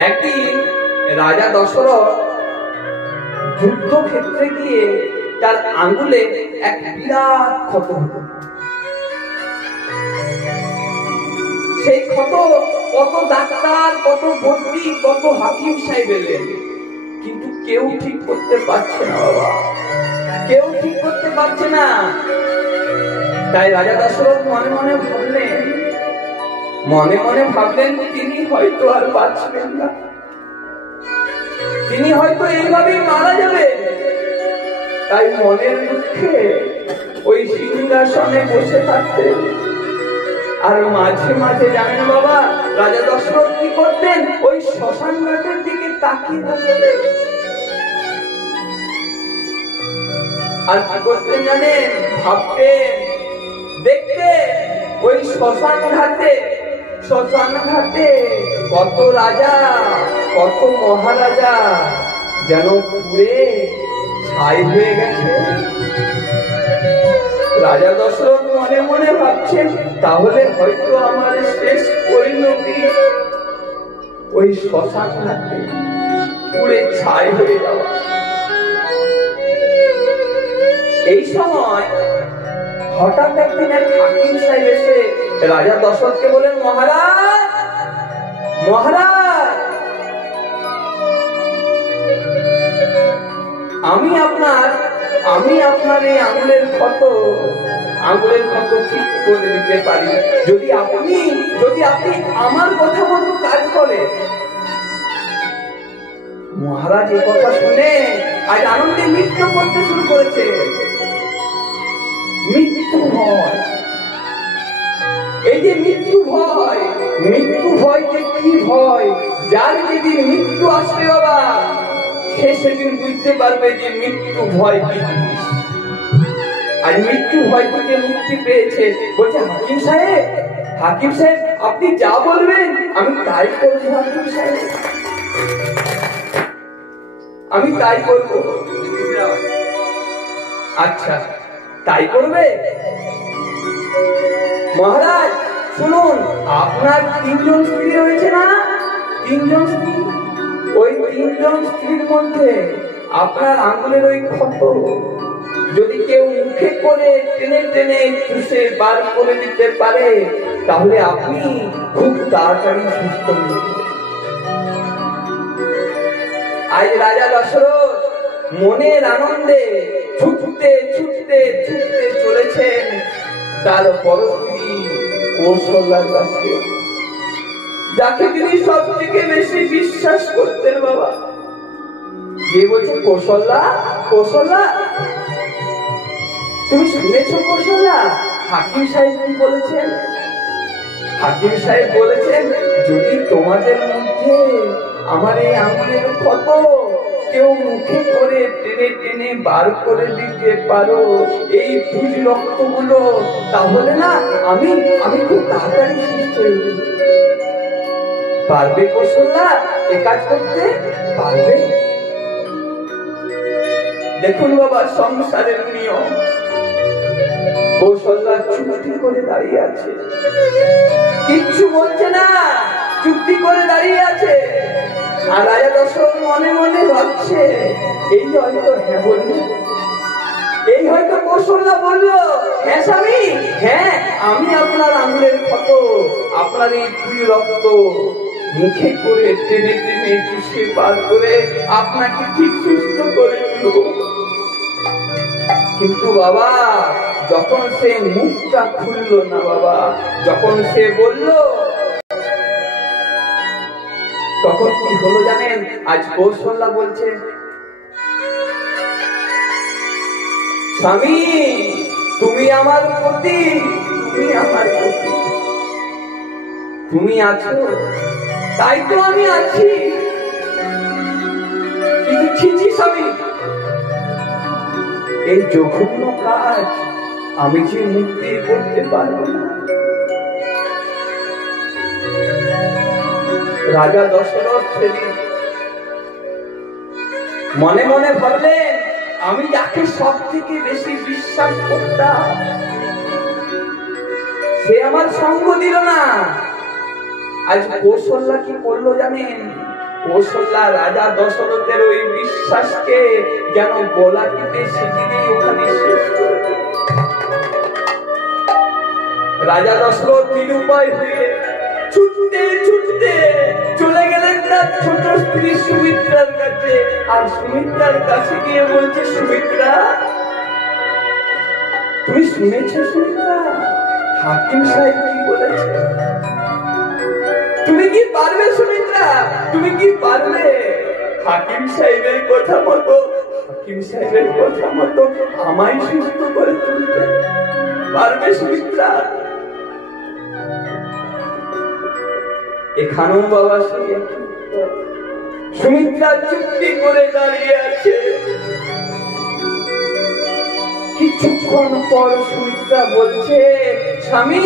একদিন রাজা দশরথ যুদ্ধক্ষেত্রে গিয়ে তার আঙ্গুলে এক বিরাট ক্ষত হলো। সেই ক্ষত কত ডাক্তার, কত বৈদ্যিক, কত হাকিম সাহেব এলেন, কিন্তু কেউ ঠিক করতে পারছে না বাবা, কেউ ঠিক করতে পারছে না। তাই রাজা দশরথ মনে মনে ভাবলেন তিনি হয়তো আর বাঁচবেন না, তিনি হয়তো এইভাবেই মারা যাবে। তাই মনের দুঃখে ওই সিংহাসনে বসে থাকতেন। আর মাঝে মাঝে জানেন বাবা, রাজা দশরথ কি করতেন, ওই শ্মশান ঘাটের দিকে তাকিয়ে থাকতেন। আর কি করতেন জানেন, ভাবতেন, দেখতেন ওই শ্মশান ঘাটে কত রাজা, কত মহারাজা যেন পুড়ে ছাই হয়ে গেছে। রাজা দশরথ মনে মনে ভাবছেন, তাহলে হয়তো আমার শেষ পরিণতি ওই শ্মশান ঘাটে পুড়ে ছাই হয়ে যাওয়া। এই সময় হঠাৎ একদিন এক হাকিম সাহেব এসে রাজা দশরথকে বলেন, মহারাজ, আমি আপনার এই আঙুলের ক্ষত ঠিক করে দিতে পারি, যদি আপনি আমার কথা মতো কাজ করেন। মহারাজ এই কথা শুনে আজ আনন্দে নৃত্য করতে শুরু করেছে। মৃত্যু ভয়, এই যে মৃত্যু ভয় যে কি ভয়, যার যেদিন মৃত্যু আসবে বাবা, সে সেদিন বুঝতে পারবে যে মৃত্যু ভয় কি জিনিস। আর মৃত্যু ভয় থেকে মুক্তি পেয়েছে। বলছে, হাকিম সাহেব আপনি যা বলবেন আমি তাই করবো। হাকিম সাহেব আমি তাই করবো। আচ্ছা, তাই করবে? মহারাজ শুনুন, আপনার 3 জন স্ত্রী রয়েছে না? 3 জন স্ত্রী, ওই 3 জন স্ত্রীর মধ্যে আপনার আঙ্গুলের ওই ক্ষত যদি কেউ মুখে করে টেনে টেনে চুষে বার করে দিতে পারে, তাহলে আপনি খুব তাড়াতাড়ি সুস্থ হবেন। আজ রাজা দশরথ মনের আনন্দে ছুটতে চলেছেন তার বড় স্ত্রী কৌশল্যার কাছে, যাকে তিনি সব থেকে বেশি বিশ্বাস করতেন বাবা। গিয়ে বলছে, কৌশল্যা তুমি শুনেছ কৌশল্যা, হাকিম সাহেব কি বলেছেন? হাকিম সাহেব বলেছেন, যদি তোমাদের মধ্যে আমার এই আঙুলের ক্ষত কেউ মুখে করে টেনে টেনে বার করে দিতে পারো, এই পুজ রক্তগুলো, তাহলে না আমি খুব তাড়াতাড়ি সুস্থ হয়ে যাব। পারবে কৌশল্যা এ কাজ করতে? পারবে? দেখুন বাবা, সংসারের নিয়ম। কৌশল্যা চুক্তি করে দাঁড়িয়ে আছে, কিচ্ছু বলছে না, চুক্তি করে দাঁড়িয়ে আছে। আর রাজা দশরথ মনে মনে ভাবছে, এই হয়তো হ্যাঁ বলল, এই হয়তো কৌশল্যা বলল, হ্যাঁ স্বামী, হ্যাঁ আমি আপনার আঙুলের ক্ষত, আপনার এই দুই রক্ত মুখে করে টেনে টেনে চুষে বার করে আপনাকে ঠিক সুস্থ করে দিল। কিন্তু বাবা, যখন সে মুখটা খুলল না বাবা, যখন সে বলল, তখন কি হলো জানেন? আজ কৌশল্যা বলছে, স্বামী তুমি আমার পতি, তুমি আছো তাই তো আমি আছি, কিন্তু ছিছি স্বামী, এই জঘন্য কাজ আমি যে মুক্তি করতে পারবো না। রাজা দশরথ সেদিন মনে মনে ভাবলেন, আমি যাকে সব থেকে বেশি বিশ্বাস করতাম, সে আমার সঙ্গ দিল না। আজ কৌশল্যা কি করলো জানেন? কৌশল্যা রাজা দশরথের ওই বিশ্বাসকে যেন গলা টিপে সেদিনই ওখানে শেষ করে দিল। রাজা দশরথ নিরুপায় হয়ে ছুটতে ছুটতে চলে গেলেন তার ছোট স্ত্রী সুমিত্রার কাছে। আর সুমিত্রার কাছে গিয়ে বলছে, সুমিত্রা, তুমি শুনেছ সুমিত্রা, হাকিম সাহেব কি বলেছে? তুমি কি পারবে সুমিত্রা, তুমি কি পারবে হাকিম সাহেবের কথা মতো, হাকিম সাহেবের কথা মতো আমায় সুস্থ করে তুলতে পারবে সুমিত্রা? এখানেও বাবা সুমিত্রা চুক্তি করে দাঁড়িয়ে আছে। কিছুক্ষণ পর সুমিত্রা বলছে, স্বামী